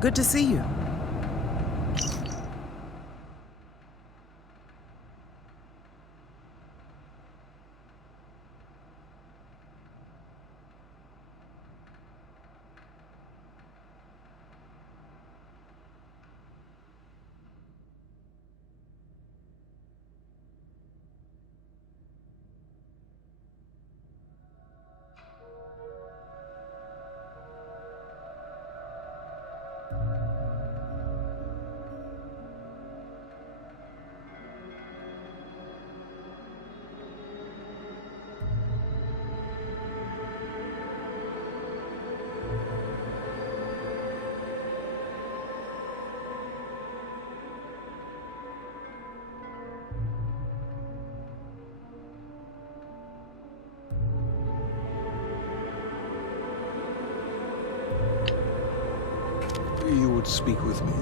Good to see you. You would speak with me.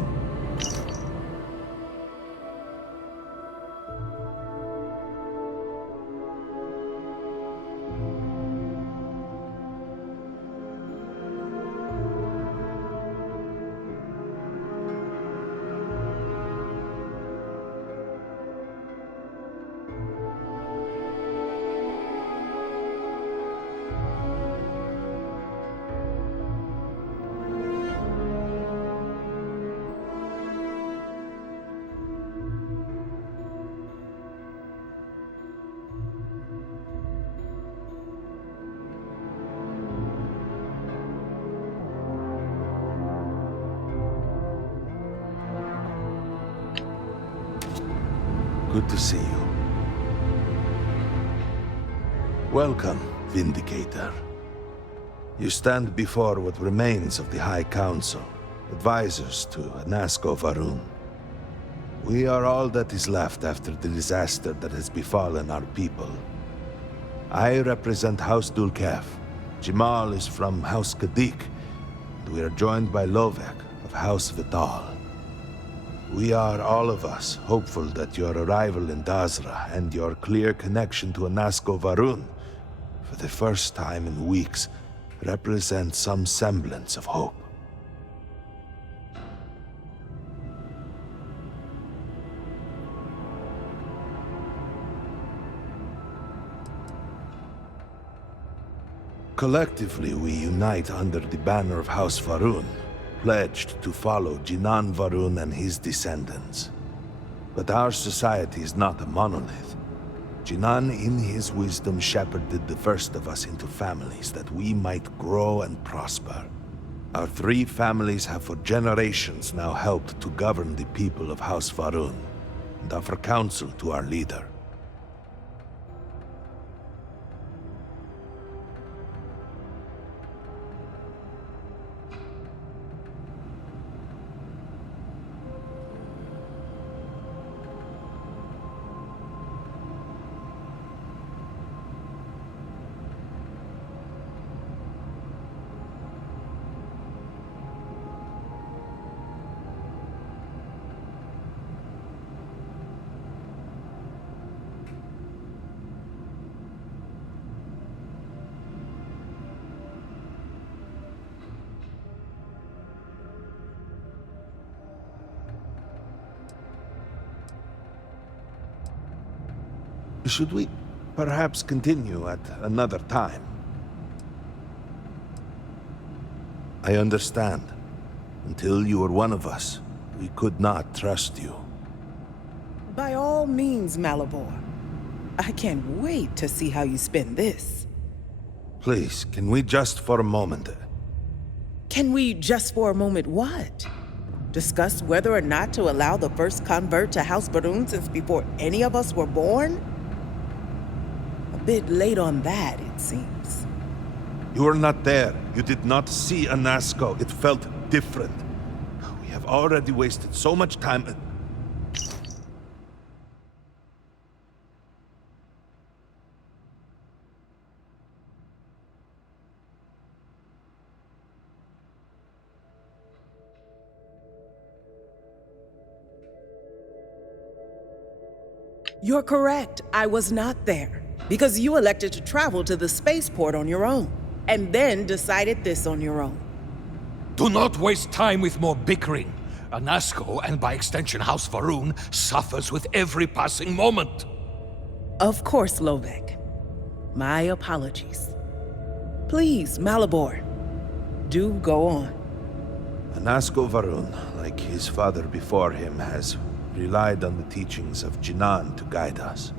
Good to see you. Welcome, Vindicator. You stand before what remains of the High Council, advisors to Anasco Varun. We are all that is left after the disaster that has befallen our people. I represent House Dulkev. Jamal is from House Kadik, and we are joined by Lovek of House Vital. We are, all of us, hopeful that your arrival in Dazra and your clear connection to Anasco Varun, for the first time in weeks, represent some semblance of hope. Collectively, we unite under the banner of House Varun, pledged to follow Jinan Varun and his descendants. But our society is not a monolith. Jinan, in his wisdom, shepherded the first of us into families that we might grow and prosper. Our 3 families have for generations now helped to govern the people of House Varun, and offer counsel to our leader. Should we perhaps continue at another time? I understand. Until you were one of us, we could not trust you. By all means, Malabor. I can't wait to see how you spend this. Please, can we just for a moment... Can we just for a moment what? Discuss whether or not to allow the first convert to House Varun since before any of us were born? A bit late on that, it seems. You were not there. You did not see Anasco. It felt different. We have already wasted so much time. You're correct. I was not there. Because you elected to travel to the spaceport on your own, and then decided this on your own. Do not waste time with more bickering. Anasco, and by extension House Va'ruun, suffers with every passing moment. Of course, Lovek. My apologies. Please, Malabor, do go on. Anasco Va'ruun, like his father before him, has relied on the teachings of Jinan to guide us.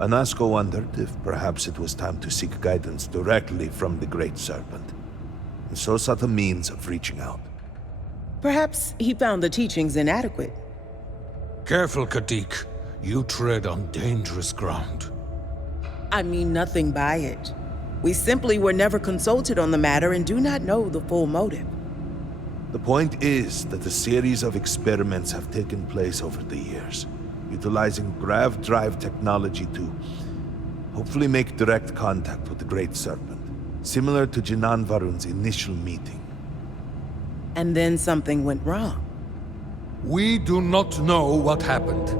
Anasco wondered if perhaps it was time to seek guidance directly from the Great Serpent, and so sought a means of reaching out. Perhaps he found the teachings inadequate. Careful, Kadik. You tread on dangerous ground. I mean nothing by it. We simply were never consulted on the matter and do not know the full motive. The point is that a series of experiments have taken place over the years, utilizing grav drive technology to hopefully make direct contact with the Great Serpent, similar to Jinan Va'ruun's initial meeting. And then something went wrong. We do not know what happened.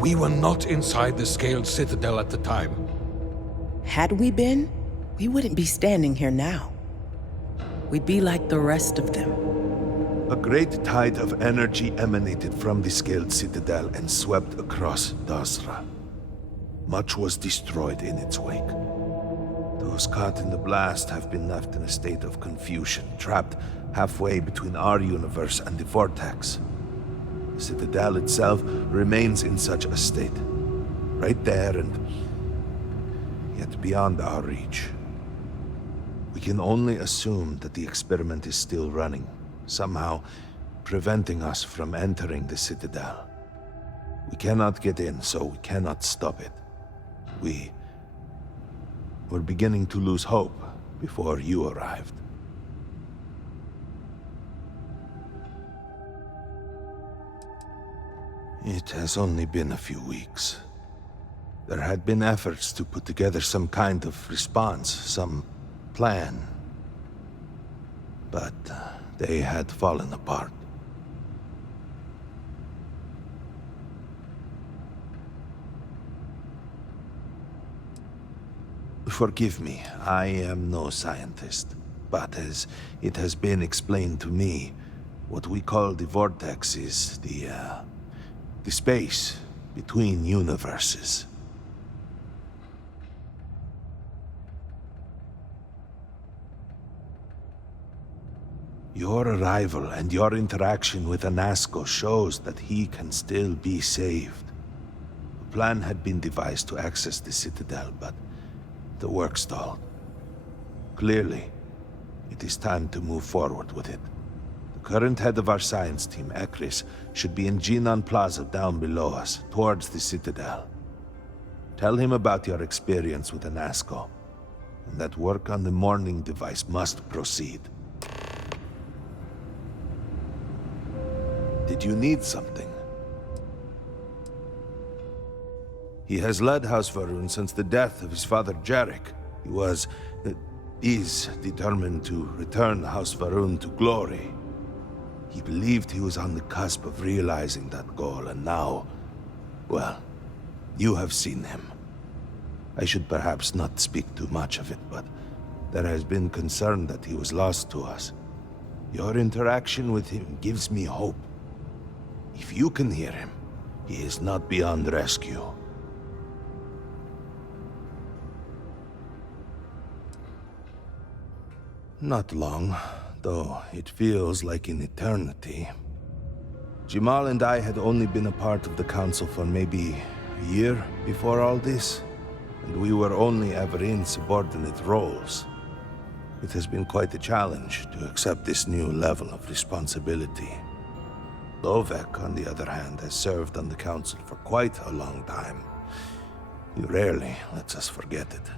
We were not inside the Scaled Citadel at the time. Had we been, we wouldn't be standing here now. We'd be like the rest of them. A great tide of energy emanated from the Scaled Citadel and swept across Dazra. Much was destroyed in its wake. Those caught in the blast have been left in a state of confusion, trapped halfway between our universe and the Vortex. The Citadel itself remains in such a state, right there and yet beyond our reach. We can only assume that the experiment is still running, somehow preventing us from entering the Citadel. We cannot get in, so we cannot stop it. We're beginning to lose hope before you arrived. It has only been a few weeks. There had been efforts to put together some kind of response, some plan. But they had fallen apart. Forgive me, I am no scientist. But as it has been explained to me, what we call the Vortex is the space between universes. Your arrival and your interaction with Anasco shows that he can still be saved. A plan had been devised to access the Citadel, but the work stalled. Clearly, it is time to move forward with it. The current head of our science team, Ekris, should be in Jinan Plaza down below us, towards the Citadel. Tell him about your experience with Anasco, and that work on the morning device must proceed. Did you need something? He has led House Va'ruun since the death of his father Jarek. He is determined to return House Va'ruun to glory. He believed he was on the cusp of realizing that goal, and now, well, you have seen him. I should perhaps not speak too much of it, but there has been concern that he was lost to us. Your interaction with him gives me hope. If you can hear him, he is not beyond rescue. Not long, though it feels like an eternity. Jamal and I had only been a part of the Council for maybe a year before all this, and we were only ever in subordinate roles. It has been quite a challenge to accept this new level of responsibility. Lovek, on the other hand, has served on the Council for quite a long time. He rarely lets us forget it.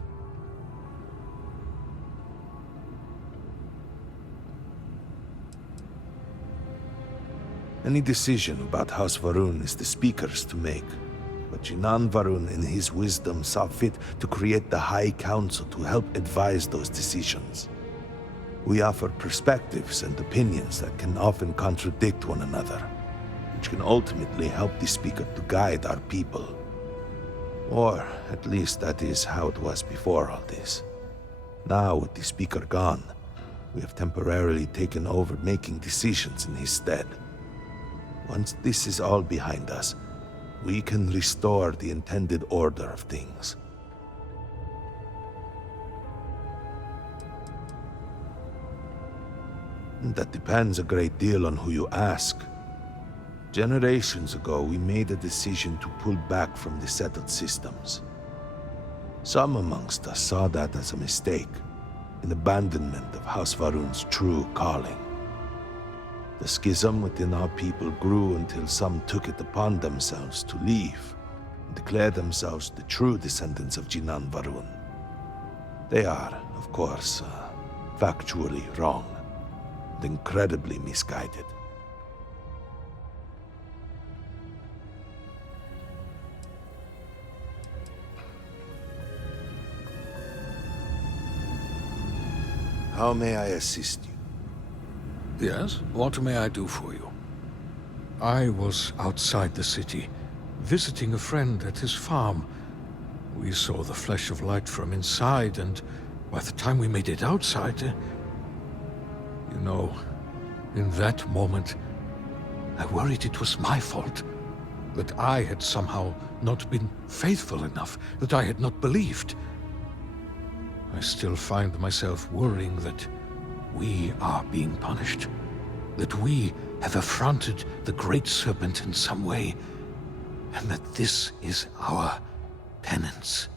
Any decision about House Va'ruun is the Speaker's to make, but Jinan Va'ruun in his wisdom saw fit to create the High Council to help advise those decisions. We offer perspectives and opinions that can often contradict one another, which can ultimately help the Speaker to guide our people. Or, at least that is how it was before all this. Now, with the Speaker gone, We have temporarily taken over making decisions in his stead. Once this is all behind us, we can restore the intended order of things. That depends a great deal on who you ask. Generations ago, we made a decision to pull back from the settled systems. Some amongst us saw that as a mistake, an abandonment of House Va'ruun's true calling. The schism within our people grew until some took it upon themselves to leave and declare themselves the true descendants of Jinan Va'ruun. They are, of course, factually wrong and incredibly misguided. How may I assist you? Yes? What may I do for you? I was outside the city, visiting a friend at his farm. We saw the flash of light from inside, and by the time we made it outside, you know, in that moment, I worried it was my fault. That I had somehow not been faithful enough, that I had not believed. I still find myself worrying that we are being punished. That we have affronted the Great Serpent in some way, and that this is our penance.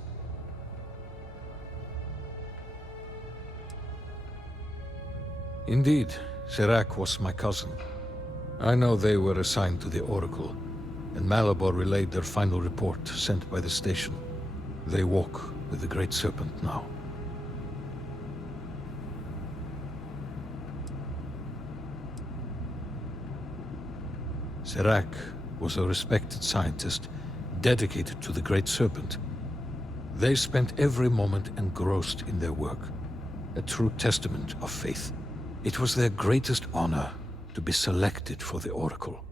Indeed, Serac was my cousin. I know they were assigned to the Oracle, and Malabor relayed their final report sent by the station. They walk with the Great Serpent now. Serac was a respected scientist, dedicated to the Great Serpent. They spent every moment engrossed in their work, a true testament of faith. It was their greatest honor to be selected for the Oracle.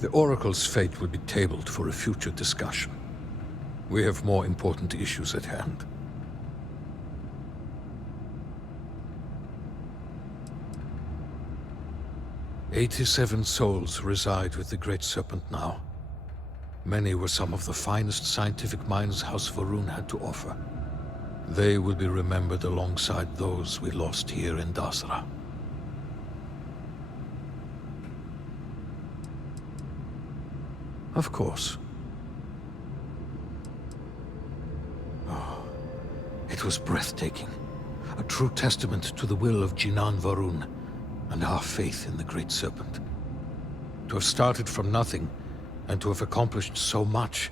The Oracle's fate will be tabled for a future discussion. We have more important issues at hand. 87 souls reside with the Great Serpent now. Many were some of the finest scientific minds House Va'ruun had to offer. They will be remembered alongside those we lost here in Dazra. Of course. Oh, it was breathtaking. A true testament to the will of Jinan Va'ruun and our faith in the Great Serpent. To have started from nothing, and to have accomplished so much.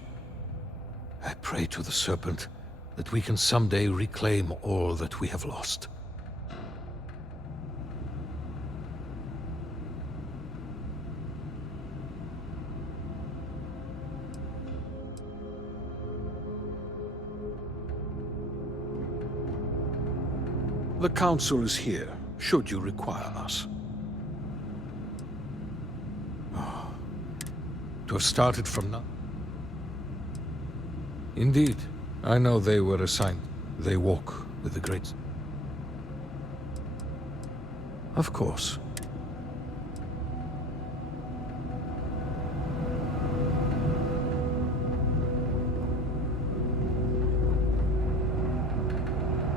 I pray to the Serpent that we can someday reclaim all that we have lost. The Council is here, should you require us. Oh, to have started from nothing. Indeed, I know they were assigned. They walk with the Great. Of course.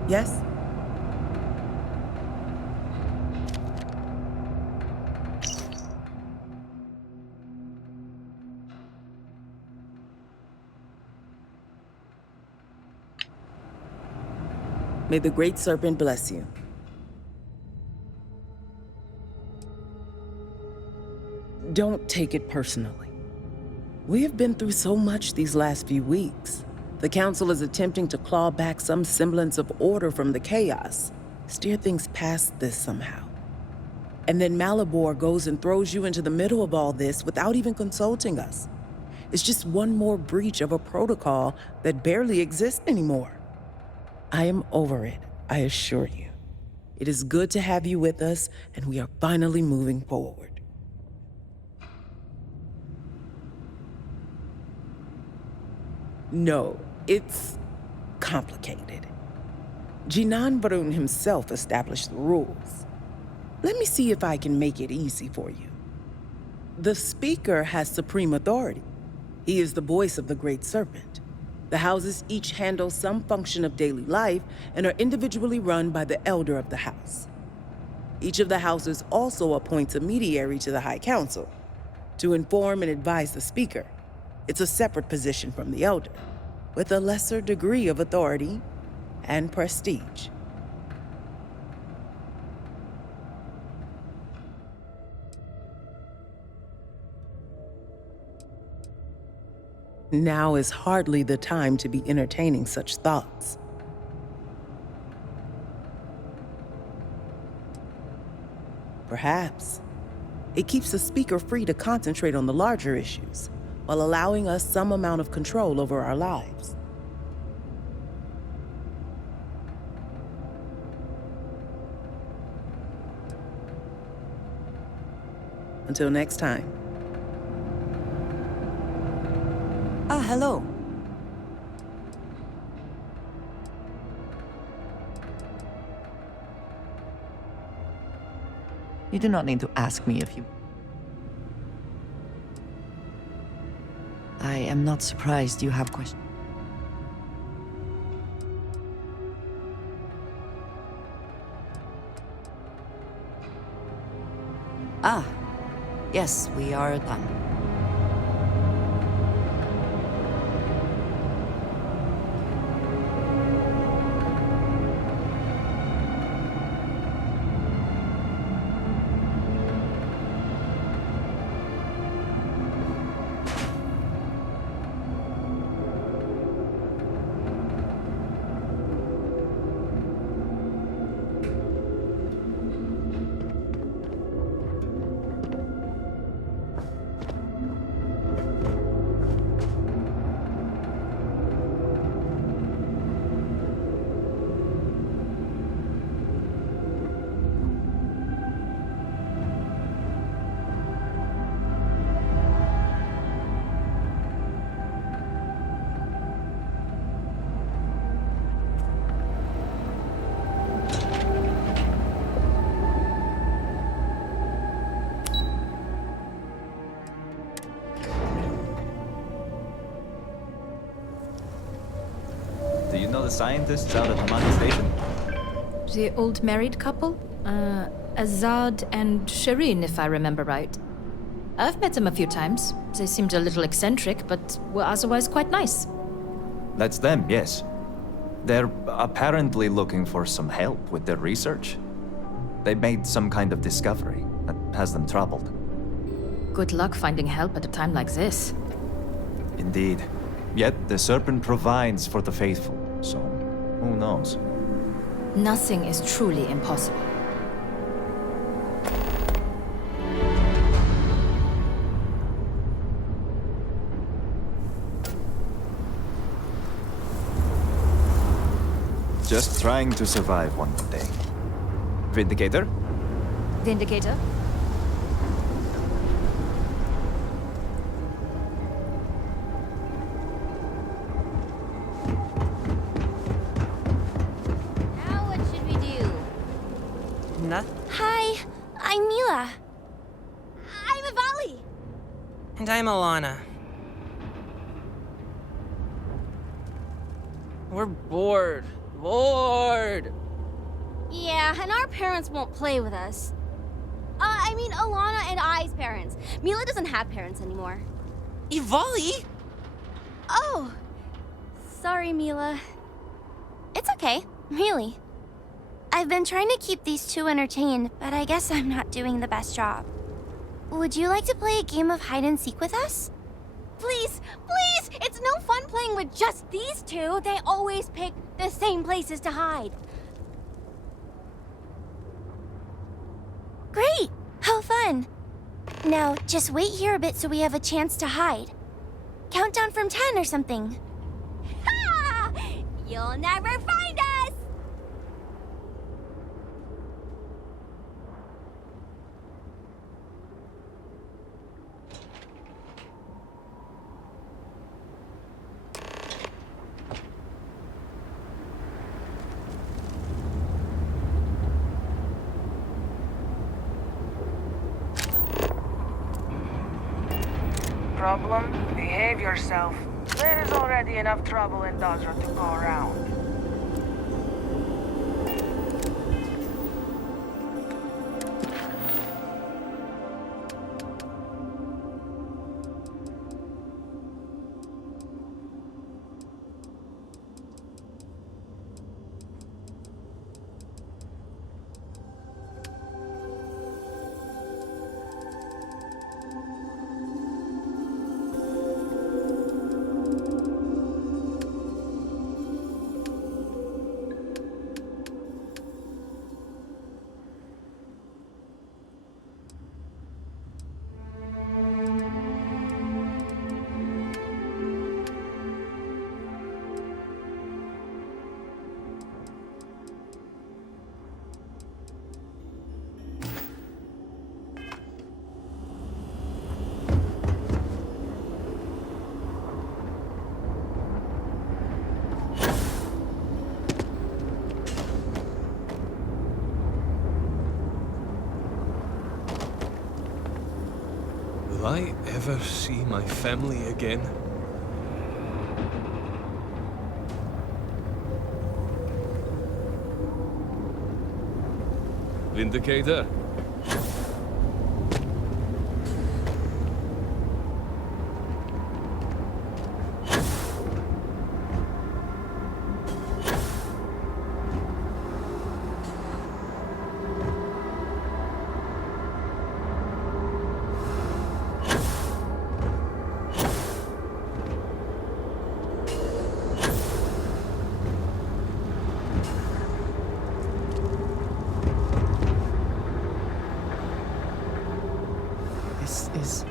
Yes? May the Great Serpent bless you. Don't take it personally. We have been through so much these last few weeks. The Council is attempting to claw back some semblance of order from the chaos, steer things past this somehow. And then Malabor goes and throws you into the middle of all this without even consulting us. It's just one more breach of a protocol that barely exists anymore. I am over it, I assure you. It is good to have you with us, and we are finally moving forward. No, it's complicated. Jinan Varun himself established the rules. Let me see if I can make it easy for you. The Speaker has supreme authority. He is the voice of the Great Serpent. The houses each handle some function of daily life and are individually run by the Elder of the House. Each of the houses also appoints a mediary to the High Council to inform and advise the Speaker. It's a separate position from the Elder, with a lesser degree of authority and prestige. Now is hardly the time to be entertaining such thoughts. Perhaps it keeps the Speaker free to concentrate on the larger issues, while allowing us some amount of control over our lives. Until next time. Ah, hello. You do not need to ask me if you... I am not surprised you have questions. Ah, yes, we are done. Do you know the scientists out at the Mani station? The old married couple? Azad and Shireen, if I remember right. I've met them a few times. They seemed a little eccentric, but were otherwise quite nice. That's them, yes. They're apparently looking for some help with their research. They made some kind of discovery that has them troubled. Good luck finding help at a time like this. Indeed. Yet the Serpent provides for the faithful, so who knows? Nothing is truly impossible. Just trying to survive one more day. Vindicator? Vindicator? Now what should we do? Hi, I'm Mila. I'm Ivali. And I'm Alana. We're bored. Bored! Yeah, and our parents won't play with us. I mean, Alana and I's parents. Mila doesn't have parents anymore. Ivali? Oh, sorry, Mila. It's okay, really. I've been trying to keep these two entertained, but I guess I'm not doing the best job. Would you like to play a game of hide and seek with us? Please, please! It's no fun playing with just these two. They always pick the same places to hide. Great! How fun! Now, just wait here a bit so we have a chance to hide. Count down from 10 or something. Ha! You'll never find us! Problem? Behave yourself. There is already enough trouble in Dodger to go around. Will I ever see my family again? Vindicator? This is...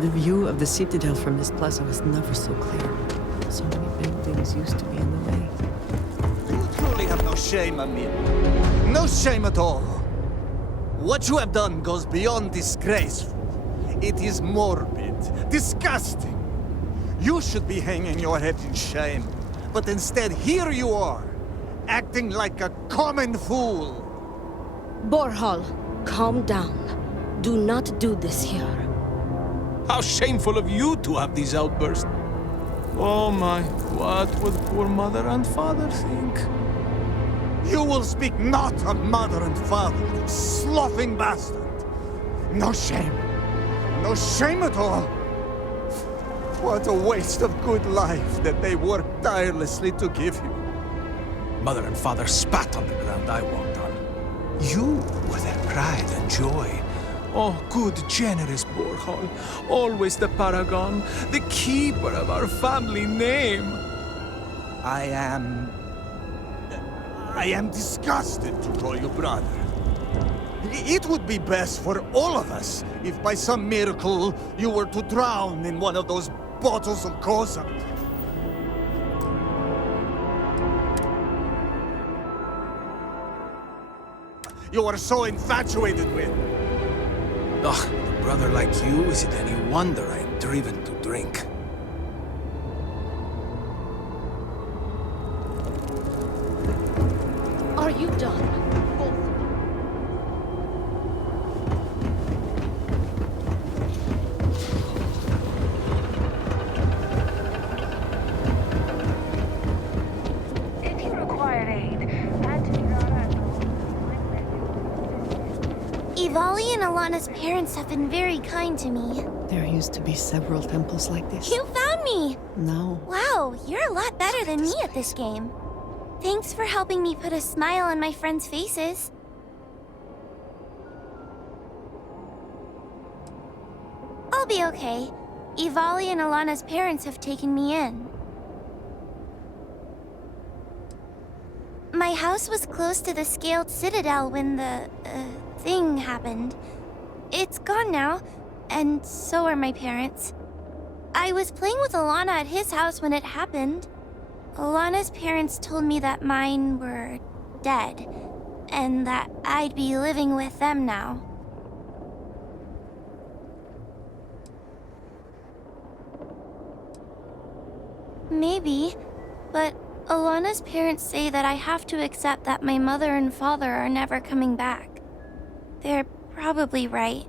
The view of the Citadel from this plaza was never so clear. So many buildings used to be in the way. You truly have no shame, Amir. No shame at all. What you have done goes beyond disgraceful. It is morbid, disgusting. You should be hanging your head in shame. But instead, here you are, acting like a common fool. Borhal, calm down. Do not do this here. How shameful of you to have these outbursts. Oh my, what would poor mother and father think? You will speak not of mother and father, you sloughing bastard. No shame. No shame at all. What a waste of good life that they worked tirelessly to give you. Mother and father spat on the ground I walked on. You were their pride and joy. Oh, good, generous Borhal, always the paragon, the keeper of our family name. I am disgusted to call you brother. It would be best for all of us if by some miracle you were to drown in one of those bottles of Koza. You are so infatuated with. Ugh, a brother like you, is it any wonder I'm driven to drink? Are you done? If you require aid, Anthony Donato. Ivali and Alana's parents have been very kind to me. There used to be several temples like this. You found me! No. Wow, you're a lot better than me at this game. Thanks for helping me put a smile on my friends' faces. I'll be okay. Ivali and Alana's parents have taken me in. My house was close to the Scaled Citadel when the, thing happened. It's gone now, and so are my parents. I was playing with Alana at his house when it happened. Alana's parents told me that mine were dead, and that I'd be living with them now. Maybe, but Alana's parents say that I have to accept that my mother and father are never coming back. They're probably right.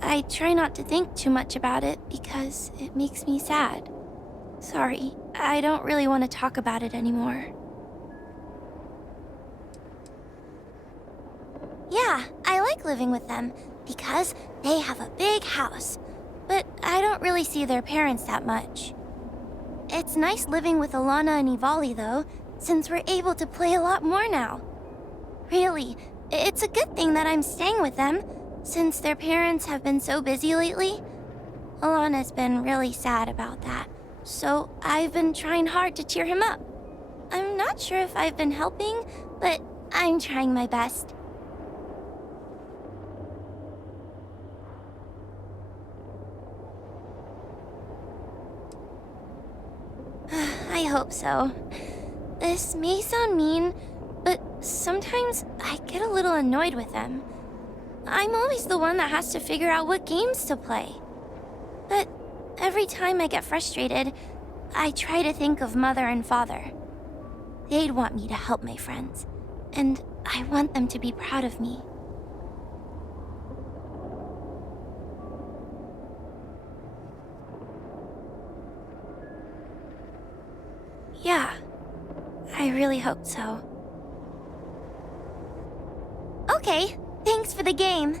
I try not to think too much about it because it makes me sad. Sorry, I don't really want to talk about it anymore. Yeah, I like living with them because they have a big house, but I don't really see their parents that much. It's nice living with Alana and Ivali though, since we're able to play a lot more now. Really, it's a good thing that I'm staying with them, since their parents have been so busy lately. Alana's been really sad about that, so I've been trying hard to cheer him up. I'm not sure if I've been helping, but I'm trying my best. I hope so. This may sound mean, but sometimes I get a little annoyed with them. I'm always the one that has to figure out what games to play. But every time I get frustrated, I try to think of Mother and Father. They'd want me to help my friends, and I want them to be proud of me. Yeah, I really hope so. Okay, thanks for the game.